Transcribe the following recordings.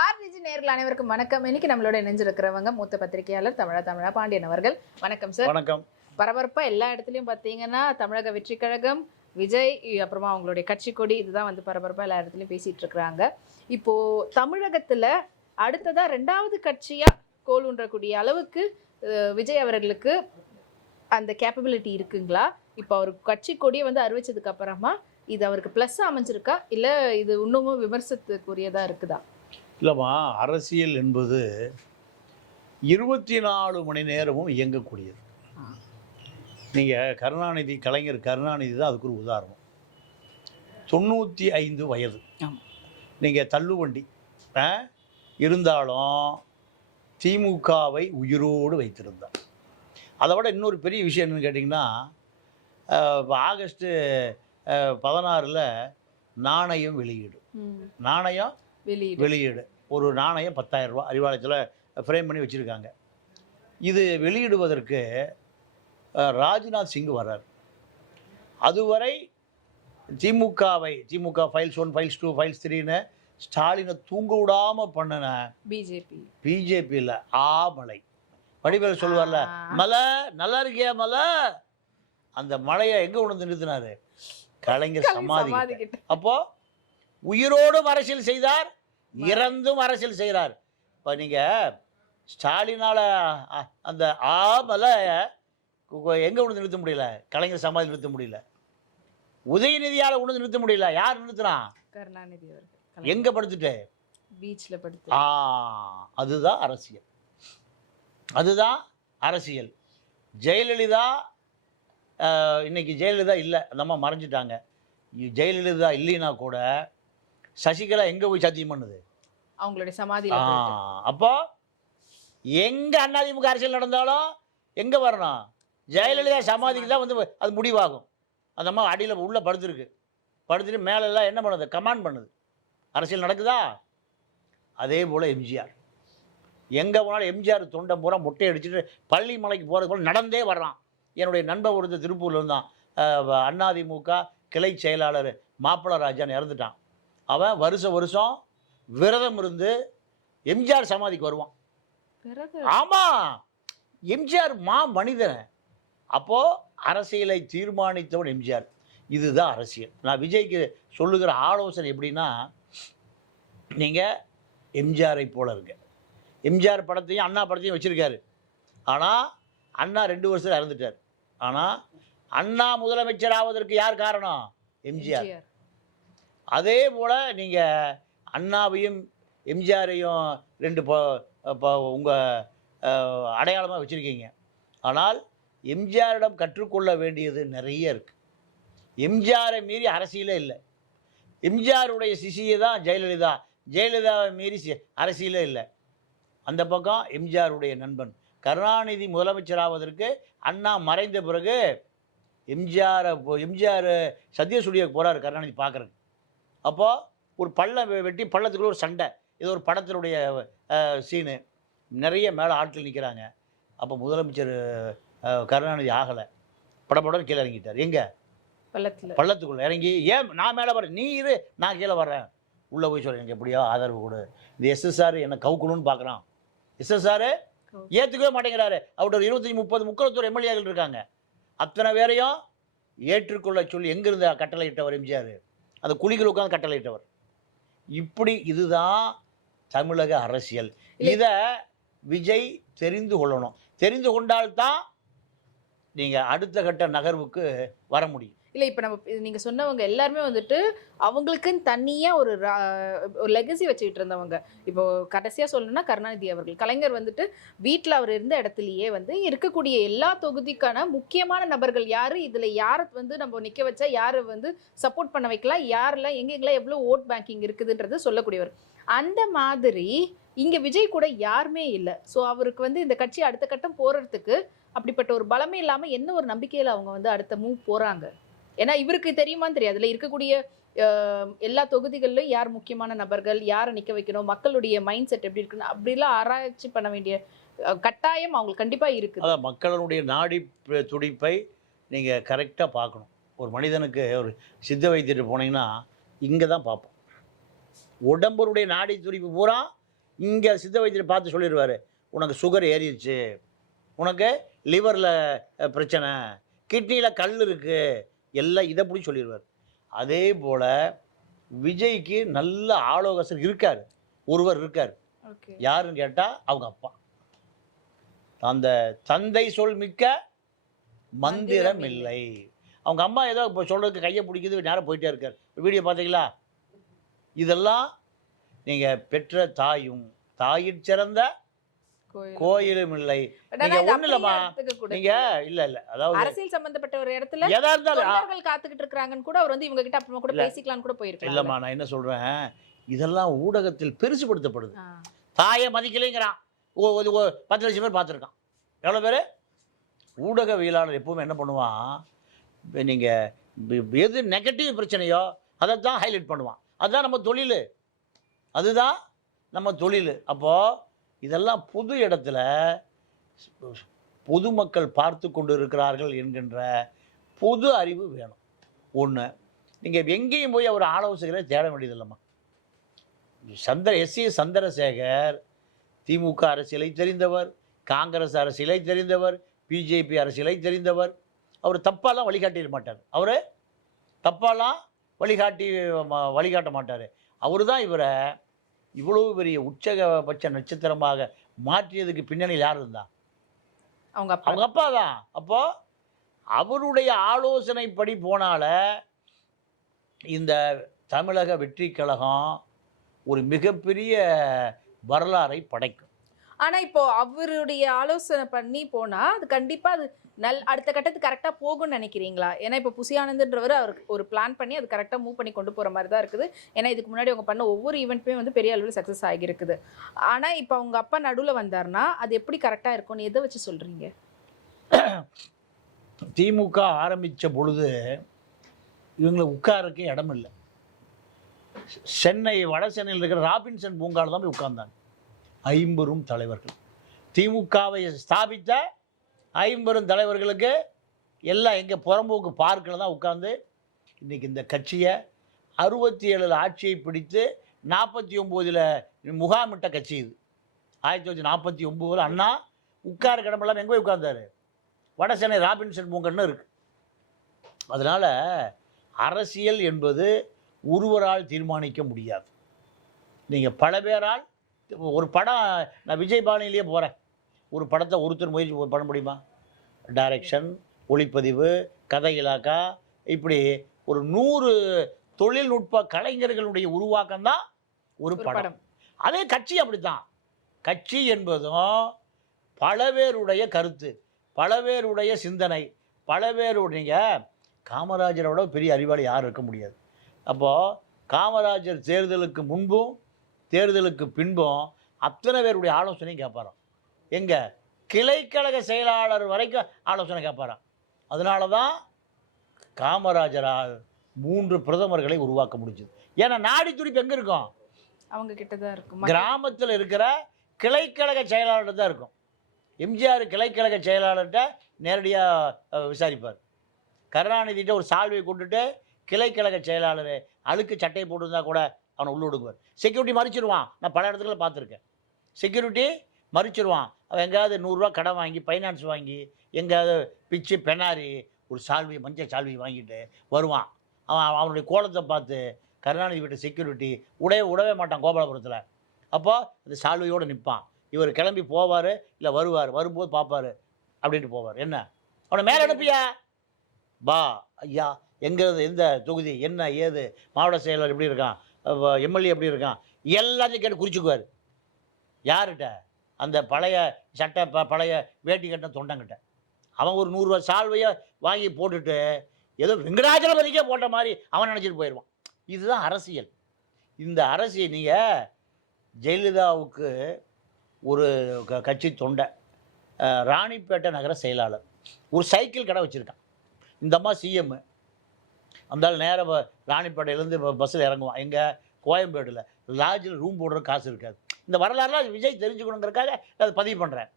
RJ நேயர்கள் அனைவருக்கும் வணக்கம். இன்னைக்கு நம்மளோட இணைஞ்சிருக்கிறவங்க மூத்த பத்திரிகையாளர் தமிழா பாண்டியன் அவர்கள். வணக்கம் சார். வணக்கம். பரபரப்பா எல்லா இடத்துலயும் பாத்தீங்கன்னா தமிழக வெற்றி கழகம், விஜய், அப்புறமா அவங்களுடைய கட்சி கொடி, இதுதான் வந்து பரபரப்பா எல்லா இடத்துலயும் பேசிட்டு இருக்கிறாங்க. இப்போ தமிழகத்துல அடுத்ததா 2வது கட்சியா கோல் ஊன்றக்கூடிய அளவுக்கு விஜய் அவர்களுக்கு அந்த கேப்பபிலிட்டி இருக்குங்களா? இப்போ அவர் கட்சி கொடியை வந்து அறிவிச்சதுக்கு அப்புறமா இது அவருக்கு பிளஸ் அமைஞ்சிருக்கா, இல்ல இது இன்னமும் விமர்சனத்துக்குரியதா இருக்குதா? இல்லைம்மா, அரசியல் என்பது 24 மணி நேரமும் இயங்கக்கூடியது. நீங்கள் கலைஞர் கருணாநிதி தான் அதுக்கு ஒரு உதாரணம். 95 வயது. நீங்கள் தள்ளுவண்டி இருந்தாலும் திமுகவை உயிரோடு வைத்திருந்தார். அதை விட இன்னொரு பெரிய விஷயம் என்னன்னு கேட்டிங்கன்னா, ஆகஸ்ட் 16 நாணயம் வெளியீடு ஒரு நாணயம் 10,000 ரூபா அறிவாலயத்தில் ஃப்ரேம் பண்ணி வச்சுருக்காங்க. இது வெளியிடுவதற்கு ராஜ்நாத் சிங் வர்றார். அதுவரை திமுக ஃபைல்ஸ் 1, ஃபைல்ஸ் 2, ஃபைல்ஸ் 3ன்னு ஸ்டாலினை தூங்க விடாமல் பண்ணின பிஜேபி இல்லை ஆமலை வடிவேல் சொல்லுவார்ல, மலை நல்லா இருக்கியா மலை, அந்த மலையை எங்கே கொண்டு வந்து நிறுத்தினார்? கலைஞர் சமாதி. அப்போ உயிரோடும் அரசியல் செய்தார், இறந்தும் அரசியல் செய்கிறார். இப்போ நீங்கள் ஸ்டாலினால் அந்த ஆமலை எங்கே கொண்டு நிறுத்த முடியல? கலைஞர் சமாதி நிறுத்த முடியல. உதயநிதியால் கொண்டு நிறுத்த முடியல. யார் நிறுத்தினா? கருணாநிதி அவர்கள். எங்கே படுத்துட்டு? பீச்சில் படுத்து. அதுதான் அரசியல். ஜெயலலிதா இன்னைக்கு ஜெயலலிதா இல்லை, அந்த அம்மா மறைஞ்சிட்டாங்க. ஜெயலலிதா இல்லைன்னா கூட சசிகலா எங்கே போய் சத்தியம் பண்ணுது? அவங்களுடைய சமாதி. அப்போ எங்கே அதிமுக அரசியல் நடந்தாலும் எங்கே வரணும்? ஜெயலலிதா சமாதிக்கு தான் வந்து அது முடிவாகும். அந்த அம்மா அடியில் உள்ளே படுத்துட்டு மேலெல்லாம் என்ன பண்ணுது? கமாண்ட் பண்ணுது. அரசியல் நடக்குதா? அதே போல் எம்ஜிஆர் எங்கே போனாலும் எம்ஜிஆர் தொண்டை பூரா மொட்டை அடிச்சுட்டு பள்ளி மலைக்கு போகிறது போல் நடந்தே வர்றான். என்னுடைய நண்பர் ஒருத்தர் திருப்பூரில் இருந்தான், அதிமுக கிளை செயலாளர் மாப்பிள ராஜான்னு இறந்துட்டான். அவன் வருஷம் விரதம் இருந்து எம்ஜிஆர் சமாதிக்கு வருவான். ஆமாம், எம்ஜிஆர் மனிதன். அப்போது அரசியலை தீர்மானித்தவன் எம்ஜிஆர். இதுதான் அரசியல். நான் விஜய்க்கு சொல்லுகிற ஆலோசனை எப்படின்னா, நீங்கள் எம்ஜிஆரை போல இருங்க. எம்ஜிஆர் படத்தையும் அண்ணா படத்தையும் வச்சுருக்காரு. ஆனால் அண்ணா 2 வருஷத்தில் இறந்துட்டார். ஆனால் அண்ணா முதலமைச்சர் ஆவதற்கு யார் காரணம்? எம்ஜிஆர். அதே போல் நீங்கள் அண்ணாவையும் எம்ஜிஆரையும் 2 உங்கள் அடையாளமாக வச்சுருக்கீங்க. ஆனால் எம்ஜிஆரிடம் கற்றுக்கொள்ள வேண்டியது நிறைய இருக்குது. எம்ஜிஆரை மீறி அரசியலே இல்லை. எம்ஜிஆருடைய சிசியை தான் ஜெயலலிதாவை மீறி அரசியலே இல்லை. அந்த பக்கம் எம்ஜிஆருடைய நண்பன் கருணாநிதி முதலமைச்சர் ஆவதற்கு அண்ணா மறைந்த பிறகு எம்ஜிஆர் சத்யசூடியோக்கு போகிறார் கருணாநிதி பார்க்குறதுக்கு. அப்போது ஒரு வெட்டி பள்ளத்துக்குள்ள ஒரு சண்டை, இது ஒரு படத்தினுடைய சீனு. நிறைய மேலே ஆட்கள் நிற்கிறாங்க. அப்போ முதலமைச்சர் கருணாநிதி ஆகலை, படப்படம் கீழே இறங்கிட்டார். எங்கே? பள்ளத்துக்குள்ளே இறங்கி, ஏன் நான் மேலே வரேன், நீ இரு நான் கீழே வர்றேன். உள்ளே போய் சொல்கிறேன், எனக்கு எப்படியோ ஆதரவு கொடு. இந்த எஸ்எஸ்ஆர் என்னை கவுக்கணும்னு பார்க்குறான். எஸ்எஸ்ஆர் ஏற்றுக்கவே மாட்டேங்கிறாரு. அவரோட 25-30 முக்கியத்துவ எம்எல்ஏக்கள் இருக்காங்க. அத்தனை பேரையும் ஏற்றுக்கொள்ள சொல்லி எங்கிருந்து கட்டளை இட்டவர் எம்ஜிஆர்? அந்த குழிகள் உட்காந்து கட்டளை இட்டவர். இதுதான் தமிழக அரசியல். இதை விஜய் தெரிந்து கொள்ளணும். தெரிந்து கொண்டால்தான் நீங்கள் அடுத்த கட்ட நகர்வுக்கு வர முடியும். இல்லை, இப்போ நீங்க சொன்னவங்க எல்லாருமே வந்துட்டு அவங்களுக்குன்னு தனியாக ஒரு லெகசி வச்சுக்கிட்டு இருந்தவங்க. இப்போ கடைசியாக சொல்லணும்னா கருணாநிதி அவர்கள். கலைஞர் வந்துட்டு வீட்டில் அவர் இருந்த இடத்துலையே வந்து இருக்கக்கூடிய எல்லா தொகுதிக்கான முக்கியமான நபர்கள் யார், இதில் யாரை வந்து நம்ம நிற்க வச்சா யாரை வந்து சப்போர்ட் பண்ண வைக்கலாம், யாரெல்லாம் எங்கெங்கெல்லாம் எவ்வளோ ஓட் பேங்கிங் இருக்குதுன்றது சொல்லக்கூடியவர். அந்த மாதிரி இங்கே விஜய் கூட யாருமே இல்லை. ஸோ அவருக்கு வந்து இந்த கட்சி அடுத்த கட்டம் போகிறதுக்கு அப்படிப்பட்ட ஒரு பலமே இல்லாமல் என்ன ஒரு நம்பிக்கையில் அவங்க வந்து அடுத்த மூவ் போகிறாங்க? ஏன்னா இவருக்கு தெரியுமான்னு தெரியாது. அதில் இருக்கக்கூடிய எல்லா தொகுதிகளிலும் யார் முக்கியமான நபர்கள், யாரை நிற்க வைக்கணும், மக்களுடைய மைண்ட் செட் எப்படி இருக்குன்னு அப்படிலாம் ஆராய்ச்சி பண்ண வேண்டிய கட்டாயம் அவங்களுக்கு கண்டிப்பாக இருக்குது. அதான் மக்களுடைய நாடி துடிப்பை நீங்கள் கரெக்டாக பார்க்கணும். ஒரு மனிதனுக்கு ஒரு சித்த வைத்தியர் போனீங்கன்னா இங்கே தான் பார்ப்போம். உடம்புடைய நாடி துடிப்பு பூரா இங்கே சித்த வைத்தியரை பார்த்து சொல்லிடுவார், உனக்கு சுகர் ஏறிடுச்சு, உனக்கு லிவரில் பிரச்சனை, கிட்னியில் கல் இருக்குது, எல்லாம் இதை பிடிச்சி சொல்லிடுவார். அதே போல் விஜய்க்கு நல்ல ஆலோசகர் இருக்கார், ஒருவர் இருக்கார். யாருன்னு கேட்டால் அவங்க அப்பா. அந்த தந்தை சொல் மிக்க மந்திரம் இல்லை. அவங்க அம்மா ஏதோ இப்போ சொல்கிறதுக்கு கையை பிடிக்குது, நேரம் போயிட்டே இருக்கார். வீடியோ பார்த்தீங்களா? இதெல்லாம் நீங்கள் பெற்ற தாயும் தாயிற் சிறந்த கோயிலும் இல்லை. நீங்க ஒண்ணு இல்லம்மா, நீங்க இல்ல அதாவது அரசியல் சம்பந்தப்பட்ட ஒரு இடத்துல எதா இருந்தாலும் காத்துக்கிட்டு இருக்காங்கன்னு கூட அவர் வந்து இவங்க கிட்ட அப்புறமா கூட பேசிக்கலாம்னு கூட போயிருக்கலாம். இல்லம்மா, நான் என்ன சொல்றேன், இதெல்லாம் ஊடகத்தில் பெருசுபடுத்தப்படுது. தாயை மதிக்கலைங்கிறான், 10 லட்சம் பேர் பார்த்துருக்கான். எவ்வளோ பேர்? ஊடகவியலாளர் எப்பவுமே என்ன பண்ணுவான், நீங்கள் எது நெகட்டிவ் பிரச்சனையோ அதை தான் ஹைலைட் பண்ணுவான். அதுதான் நம்ம தொழில், அதுதான் நம்ம தொழில். அப்போது இதெல்லாம் பொது இடத்துல பொதுமக்கள் பார்த்து கொண்டு இருக்கிறார்கள் என்கின்ற பொது அறிவு வேணும். ஒன்று, நீங்கள் எங்கேயும் போய் அவர் ஆலோசகரை தேட வேண்டியதில்லைம்மா. எஸ்.ஏ. சந்திரசேகர் திமுக அரசியலை தெரிந்தவர், காங்கிரஸ் அரசியலை தெரிந்தவர், பிஜேபி அரசியலை தெரிந்தவர். அவர் தப்பாலாம் வழிகாட்டிட மாட்டார். அவர் தப்பாலாம் வழிகாட்ட மாட்டார். அவர் தான் இவரை இவ்வளவு பெரிய உச்சபட்ச நட்சத்திரமாக மாற்றியதுக்கு பின்னணியில் யார் இருந்தா? அவங்க அப்பா தான். அப்போ அவருடைய ஆலோசனைப்படி போனால இந்த தமிழக வெற்றி கழகம் ஒரு மிகப்பெரிய வரலாறை படைக்கும். ஆனா இப்போ அவருடைய ஆலோசனை பண்ணி போனா அது கண்டிப்பா அது அடுத்த கட்டத்துக்கு கரெக்டா போகும்னு நினைக்கிறீங்களா? ஏன்னா இப்போ புசி ஆனந்த்ன்றவர் அவருக்கு ஒரு பிளான் பண்ணி அது கரெக்டா மூவ் பண்ணி கொண்டு போற மாதிரி தான் இருக்குது. ஏன்னா இதுக்கு முன்னாடி அவங்க பண்ண ஒவ்வொரு ஈவெண்ட்டுமே வந்து பெரிய அளவில் சக்ஸஸ் ஆகியிருக்குது. ஆனா இப்போ அவங்க அப்பா நடுவில் வந்தார்னா அது எப்படி கரெக்டா இருக்கும்னு எதை வச்சு சொல்றீங்க? திமுக ஆரம்பித்த பொழுது இவங்களை உட்காரக்கு இடம் இல்லை. சென்னை வட சென்னையில் இருக்கிற ராபின்சன் பூங்காவில் தான் போய் உட்கார்ந்தாங்க 50 தலைவர்கள். திமுகவை ஸ்தாபித்த 50 தலைவர்களுக்கு எல்லாம் எங்கே புறம்போக்கு பார்க்கில் தான் உட்காந்து இன்றைக்கி இந்த கட்சியை 67 ஆட்சியை பிடித்து 49 முகாமிட்ட கட்சி இது. 1949 அண்ணா உட்கார கிடமெல்லாம் எங்கே போய் உட்கார்ந்தார்? வட சென்னை ராபின்சன் பூங்கன்னு இருக்குது. அதனால் அரசியல் என்பது ஒருவரால் தீர்மானிக்க முடியாது. நீங்கள் பல பேரால் ஒரு படம், நான் விஜய் பாணியிலேயே போகிறேன், ஒரு படத்தை ஒருத்தர் முயற்சி பண்ண முடியுமா? டைரக்ஷன், ஒளிப்பதிவு, கதை இலாக்கா, இப்படி ஒரு 100 தொழில்நுட்ப கலைஞர்களுடைய உருவாக்கம் தான் ஒரு படம். அதே கட்சி அப்படித்தான். கட்சி என்பதும் பல பேருடைய கருத்து, பல பேருடைய சிந்தனை, பல பேருடைய. காமராஜரோட பெரிய அறிவாளி யாரும் இருக்க முடியாது. அப்போது காமராஜர் தேர்தலுக்கு முன்பும் தேர்தலுக்கு பின்பும் அத்தனை பேருடைய ஆலோசனையும் கேட்பாராம். எங்கே கிளைக்கழக செயலாளர் வரைக்கும் ஆலோசனை கேட்பாராம். அதனால தான் காமராஜரால் 3 பிரதமர்களை உருவாக்க முடிஞ்சது. ஏன்னா நாடி துடிப்பு எங்கே இருக்கும்? அவங்க கிட்ட தான் இருக்கும். கிராமத்தில் இருக்கிற கிளைக்கழக செயலாளர் தான் இருக்கும். எம்ஜிஆர் கிளைக்கழக செயலாளர்கிட்ட நேரடியாக விசாரிப்பார். கருணாநிதிட்ட ஒரு சால்வையை கொண்டுட்டு கிளைக்கழக செயலாளர் அழுக்கு சட்டையை போட்டுருந்தா கூட அவனை உள்ள விடுவார். செக்யூரிட்டி மறிச்சிடுவான். நான் பல இடத்துல பார்த்துருக்கேன். செக்யூரிட்டி மறிச்சிடுவான். அவன் எங்கேயாவது 100 ரூபா கடன் வாங்கி ஃபைனான்ஸ் வாங்கி எங்கேயாவது பிச்சு பெண்ணாரி ஒரு சால்வி மஞ்சள் சால்வி வாங்கிட்டு வருவான். அவனுடைய கோலத்தை பார்த்து கருணாநிதி வீட்டு செக்யூரிட்டி விடவே மாட்டான் கோபாலபுரத்தில். அப்போ அந்த சால்வையோடு நிற்பான். இவர் கிளம்பி போவார், இல்லை வரும்போது பார்ப்பார், அப்படின்ட்டு போவார். என்ன அவனை மேலே அனுப்பியா பா ஐயா, எங்கிறது, எந்த தொகுதி, என்ன ஏது, மாவட்ட செயலர் எப்படி இருக்கான், எம்எல்ஏ எப்படி இருக்கான், எல்லாத்தையும் கேட்டு குறிச்சிக்குவார். யார்கிட்ட? அந்த பழைய சட்டை பழைய வேட்டி கட்டின தொண்டங்கிட்ட. அவன் ஒரு 100 ரூபா சால்வையை வாங்கி போட்டுட்டு ஏதோ வெங்கடாஜலபதிக்கே போட்ட மாதிரி அவன் நினச்சிட்டு போயிடுவான். இதுதான் அரசியல். இந்த அரசியல். நீங்கள் ஜெயலலிதாவுக்கு ஒரு கட்சி தொண்டை, ராணிப்பேட்டை நகர செயலாளர், ஒரு சைக்கிள் கடை வச்சுருக்கான். இந்த அம்மா சிஎம். அந்த நேரம் ராணிப்பேட்டையிலேருந்து பஸ்ஸில் இறங்குவான். எங்கே? கோயம்பேடில் லாட்ஜில் ரூம் போடுற காசு இருக்காது. இந்த வரலாறுலாம் விஜய் தெரிஞ்சுக்கணுங்கிறதுக்காக அதை பதிவு பண்ணுறேன்.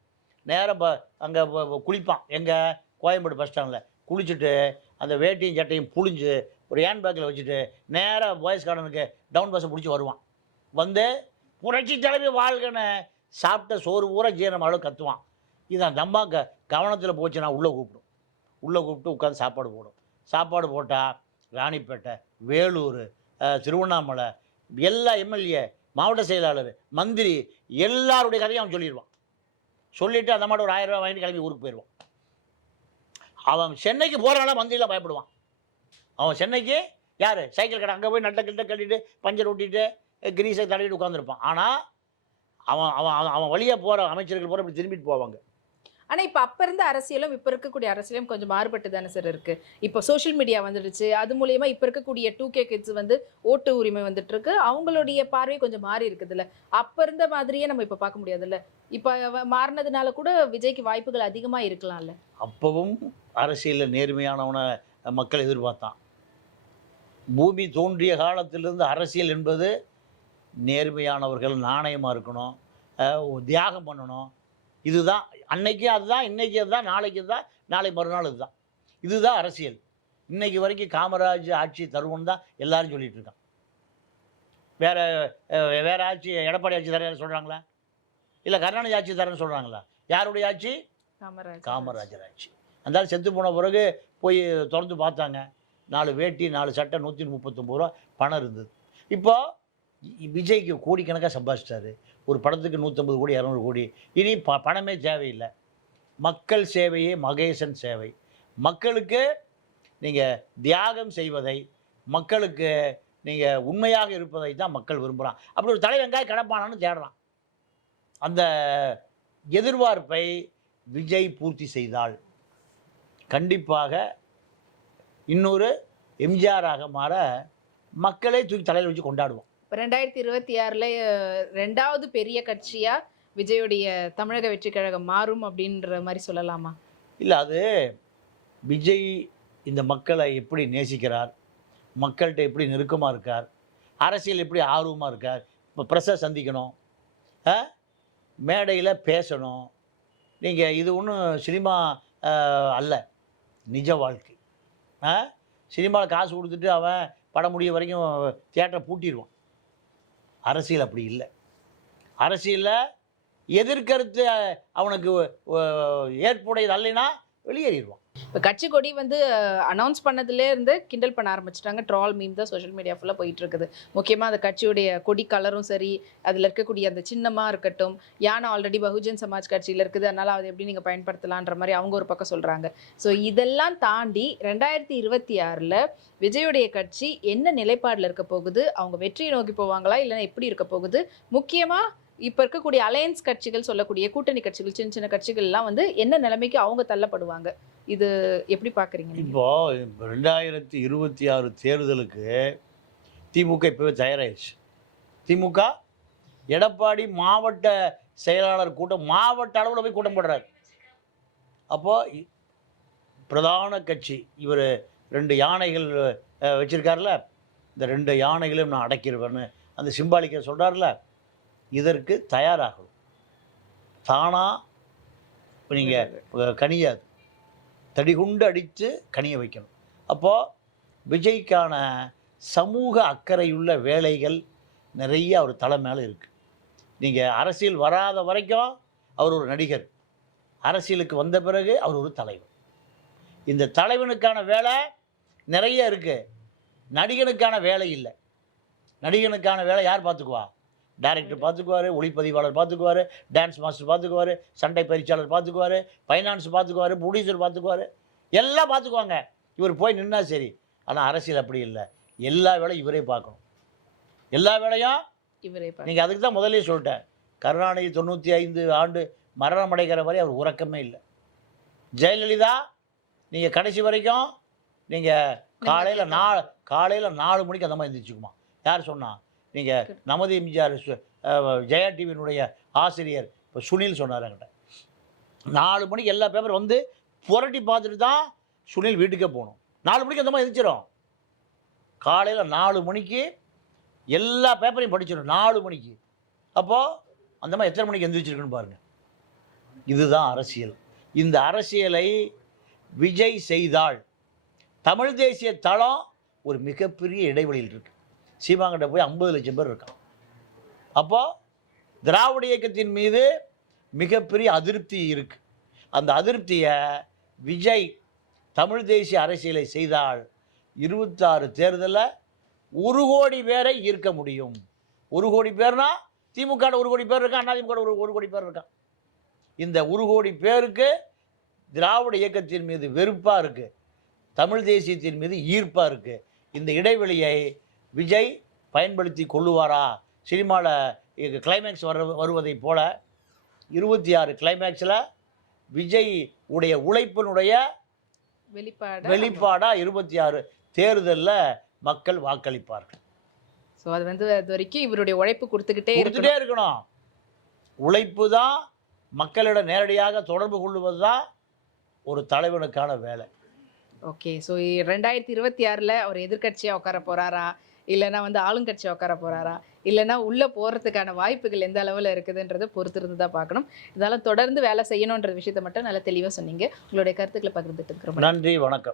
நேரம் அங்கே குளிப்பான். எங்கே? கோயம்பேடு பஸ் ஸ்டாண்டில் குளிச்சுட்டு அந்த வேட்டியும் சட்டையும் புழிஞ்சு ஒரு ஹேண்ட்பேக்கில் வச்சுட்டு நேராக பாய்ஸ் கார்டனுக்கு டவுன் பஸ்ஸை பிடிச்சி வருவான். வந்து புரட்சி தலைவி வாழ்கன்னு சாப்பிட்ட சோறு பூரா ஜீரணம் அளவு கத்துவான். இது அந்த அம்மா கவனத்தில் போச்சுன்னா உள்ளே கூப்பிடும். உள்ளே கூப்பிட்டு உட்காந்து சாப்பாடு போடும். சாப்பாடு போட்டால் ராணிப்பேட்டை, வேலூர், திருவண்ணாமலை எல்லா எம்எல்ஏ, மாவட்ட செயலாளர், மந்திரி எல்லாருடைய கதையும் அவன் சொல்லிடுவான். சொல்லிவிட்டு அந்த மாதிரி ஒரு 1000 ரூபா வாங்கிட்டு கிளம்பி ஊருக்கு போயிடுவான். அவன் சென்னைக்கு போகிறனால மந்திரிலாம் பயப்படுவான். அவன் சென்னைக்கு யார் சைக்கிள் கடை அங்கே போய் நட்ட கிட்ட கட்டிட்டு பஞ்சர் ஓட்டிட்டு கிரீஸை தடவிட்டு உட்காந்துருப்பான். ஆனால் அவன் அவன் அவன் வழியாக போகிற அமைச்சர்கள் போகிற இப்படி திரும்பிட்டு போவாங்க. ஆனா இப்ப அப்ப இருந்த அரசியலும் இப்ப இருக்கக்கூடிய அரசியலும் கொஞ்சம் மாறுபட்டு தானே சார் இருக்கு. இப்போ சோஷியல் மீடியா வந்துடுச்சு, அது மூலியமா இப்ப இருக்கக்கூடிய 2K கிட்ஸ் வந்து ஓட்டு உரிமை வந்துட்டு இருக்கு, அவங்களுடைய பார்வை கொஞ்சம் மாறி இருக்குதுல்ல. அப்ப இருந்த மாதிரியே நம்ம இப்ப பார்க்க முடியாதுல்ல. இப்ப மாறினதுனால கூட விஜய்க்கு வாய்ப்புகள் அதிகமா இருக்கலாம்ல. அப்பவும் அரசியலில் நேர்மையானவனை மக்கள் எதிர்பார்த்தான். பூமி தோன்றிய காலத்திலிருந்து அரசியல் என்பது நேர்மையானவர்கள், நாணயமாக இருக்கணும், தியாகம் பண்ணணும். இதுதான் அன்னைக்கு அதுதான், இன்னைக்கு அதுதான், நாளைக்கு இதுதான், நாளை மறுநாள் இதுதான். இதுதான் அரசியல். இன்னைக்கு வரைக்கும் காமராஜ் ஆட்சி தருவோன்னு தான் எல்லாரும் சொல்லிட்டு இருக்கான். வேற ஆட்சி எடப்பாடி ஆட்சி தர சொல்கிறாங்களா? இல்லை கருணாநிதி ஆட்சி தரேன்னு சொல்கிறாங்களா? யாருடைய ஆட்சி? காமராஜர் ஆட்சி. அந்த செத்து போன பிறகு போய் திறந்து பார்த்தாங்க, 4 வேட்டி 4 சட்டை 139 ரூபா பணம் இருந்தது. இப்போ விஜய்க்கு கோடிக்கணக்காக சம்பாதிச்சிட்டாரு. ஒரு படத்துக்கு 150 கோடி 200 கோடி. இனி பணமே தேவையில்லை. மக்கள் சேவையே மகேசன் சேவை. மக்களுக்கு நீங்கள் தியாகம் செய்வதை, மக்களுக்கு நீங்கள் உண்மையாக இருப்பதை தான் மக்கள் விரும்புகிறான். அப்படி ஒரு தலை வெங்காயம் கிடப்பானான்னு தேடுறான். அந்த எதிர்பார்ப்பை விஜய் பூர்த்தி செய்தால் கண்டிப்பாக இன்னொரு எம்ஜிஆராக மாற மக்களே தூக்கி தலையில் வச்சு கொண்டாடுவோம். இப்போ 2026ல் 2வது பெரிய கட்சியா விஜயுடைய தமிழக வெற்றி கழகம் மாறும் அப்படின்ற மாதிரி சொல்லலாமா? இல்லை, அது விஜய் இந்த மக்களை எப்படி நேசிக்கிறார், மக்கள்கிட்ட எப்படி நெருக்கமாக இருக்கார், அரசியல் எப்படி ஆர்வமாக இருக்கார். இப்போ ப்ரெஸ்ஸை சந்திக்கணும், மேடையில் பேசணும். நீங்கள் இது ஒன்றும் சினிமா அல்ல, நிஜ வாழ்க்கை. சினிமாவில் காசு கொடுத்துட்டு அவன் படம் முடிய வரைக்கும் தியேட்டரை பூட்டிடுவான். அரசியல் அப்படி இல்லை. அரசியலில் எதிர்கருத்து அவனுக்கு ஏற்புடையது அல்லைன்னா வெளியேறிடுவான். இப்போ கட்சி கொடி வந்து அனௌன்ஸ் பண்ணதுலே இருந்து கிண்டல் பண்ண ஆரம்பிச்சிட்டாங்க. ட்ரால் மீம் தான் சோஷியல் மீடியா ஃபுல்லாக போயிட்டு இருக்குது. முக்கியமாக அந்த கட்சியுடைய கொடி கலரும் சரி, அதில் இருக்கக்கூடிய அந்த சின்னமாக இருக்கட்டும், யானை ஆல்ரெடி பகுஜன் சமாஜ் கட்சியில் இருக்குது, அதனால் அதை எப்படி நீங்கள் பயன்படுத்தலான்ற மாதிரி அவங்க ஒரு பக்கம் சொல்கிறாங்க. ஸோ இதெல்லாம் தாண்டி 2026ல் விஜயுடைய கட்சி என்ன நிலைப்பாடில் இருக்க போகுது? அவங்க வெற்றியை நோக்கி போவாங்களா இல்லைன்னா எப்படி இருக்க போகுது? முக்கியமாக இப்போ இருக்கக்கூடிய அலையன்ஸ் கட்சிகள், சொல்லக்கூடிய கூட்டணி கட்சிகள், சின்ன சின்ன கட்சிகள்லாம் வந்து என்ன நிலைமைக்கு அவங்க தள்ளப்படுவாங்க? இது எப்படி பார்க்குறீங்க? இப்போ 2026 தேர்தலுக்கு திமுக இப்போவே தயாராகிடுச்சு. திமுக எடப்பாடி மாவட்ட செயலாளர் கூட்டம், மாவட்ட அளவில் போய் கூட்டம் போடுறாரு. அப்போது பிரதான கட்சி இவர் 2 யானைகள் வச்சுருக்காருல, இந்த 2 யானைகளையும் நான் அடக்கிடுவேன்னு அந்த சிம்பாலிக்க சொல்கிறார்ல, இதற்கு தயாராகணும். தானாக நீங்கள் கனியாது, தடிகுண்டு அடித்து கனிய வைக்கணும். அப்போது விஜய்க்கான சமூக அக்கறையுள்ள வேலைகள் நிறைய அவர் தலை மேலே இருக்குது. நீங்கள் அரசியல் வராத வரைக்கும் அவர் ஒரு நடிகர், அரசியலுக்கு வந்த பிறகு அவர் ஒரு தலைவர். இந்த தலைவனுக்கான வேலை நிறைய இருக்குது, நடிகனுக்கான வேலை இல்லை. நடிகனுக்கான வேலை யார் பார்த்துக்குவா? டைரக்டர் பார்த்துக்குவார், ஒளிப்பதிவாளர் பார்த்துக்குவார், டான்ஸ் மாஸ்டர் பார்த்துக்குவார், சண்டை பயிற்சியாளர் பார்த்துக்குவார், ஃபைனான்ஸ் பார்த்துக்குவார், ப்ரொடியூசர் பார்த்துக்குவார், எல்லாம் பார்த்துக்குவாங்க. இவர் போய் நின்னா சரி. ஆனால் அரசியல் அப்படி இல்லை. எல்லா வேலையும் இவரே பார்க்கணும். எல்லா வேலையும் இவரே. நீங்கள் அதுக்கு தான் முதலே சொல்லிட்டேன், கருணாநிதி 95 ஆண்டு மரணம் அடைகிற வரை அவர் உறக்கமே இல்லை. ஜெயலலிதா நீங்கள் கடைசி வரைக்கும் நீங்கள் காலையில் 4 மணிக்கு அந்த மாதிரி எழுந்திரிச்சுக்குமா? யார் சொன்னால்? நீங்கள் நமது எம்ஜிஆர் ஜெயா டிவியினுடைய ஆசிரியர் இப்போ சுனில் சொன்னார் என்கிட்ட, 4 மணிக்கு எல்லா பேப்பர் வந்து புரட்டி பார்த்துட்டு தான் சுனில் வீட்டுக்கே போகணும். 4 மணிக்கு அந்த மாதிரி எழுந்திரிச்சிடும். காலையில் 4 மணிக்கு எல்லா பேப்பரையும் படிச்சிடும், 4 மணிக்கு. அப்போது அந்த மாதிரி எத்தனை மணிக்கு எழுந்திரிச்சிருக்குன்னு பாருங்கள். இதுதான் அரசியல். இந்த அரசியலை விஜய் செய்தால் தமிழ் தேசிய தளம் ஒரு மிகப்பெரிய இடைவெளியில் இருக்குது. சீமாங்கிட்ட போய் 50 லட்சம் பேர் இருக்கான். அப்போது திராவிட இயக்கத்தின் மீது மிகப்பெரிய அதிருப்தி இருக்கு. அந்த அதிருப்தியை விஜய் தமிழ் தேசிய அரசியலை செய்தால் 26 தேர்தலில் 1 கோடி பேரை ஈர்க்க முடியும். 1 கோடி பேர்னா திமுக 1 கோடி பேர் இருக்கான், அதிமுக 1 கோடி பேர் இருக்கான். இந்த 1 கோடி பேருக்கு திராவிட இயக்கத்தின் மீது வெறுப்பாக இருக்குது, தமிழ் தேசியத்தின் மீது ஈர்ப்பாக இருக்குது. இந்த இடைவெளியை விஜய் பயன்படுத்தி கொள்ளுவாரா? சினிமாவில் கிளைமேக்ஸ் வருவதைப் போல 26 கிளைமேக்ஸில் விஜய் உடைய உழைப்பினுடைய வெளிப்பாடாக 26 தேர்தலில் மக்கள் வாக்களிப்பார்கள். ஸோ அது வந்து அது வரைக்கும் இவருடைய உழைப்பு கொடுத்துக்கிட்டே இருக்கணும். உழைப்பு தான் மக்களிடம் நேரடியாக தொடர்பு கொள்வது தான் ஒரு தலைவனுக்கான வேலை. ஓகே. ஸோ 2026 அவர் எதிர்க்கட்சியாக உட்கார போகிறாரா, இல்லைனா வந்து ஆளுங்கட்சியாக உட்கார போகிறாரா, இல்லைனா உள்ளே போகிறதுக்கான வாய்ப்புகள் எந்த அளவில் இருக்குதுன்றதை பொறுத்திருந்து தான் பார்க்கணும். இதனால் தொடர்ந்து வேலை செய்யணுன்ற விஷயத்தை மட்டும் நல்லா தெளிவாக சொன்னீங்க. உங்களுடைய கருத்துக்களை பகிர்ந்துட்டு இருக்கிறோம். நன்றி, வணக்கம்.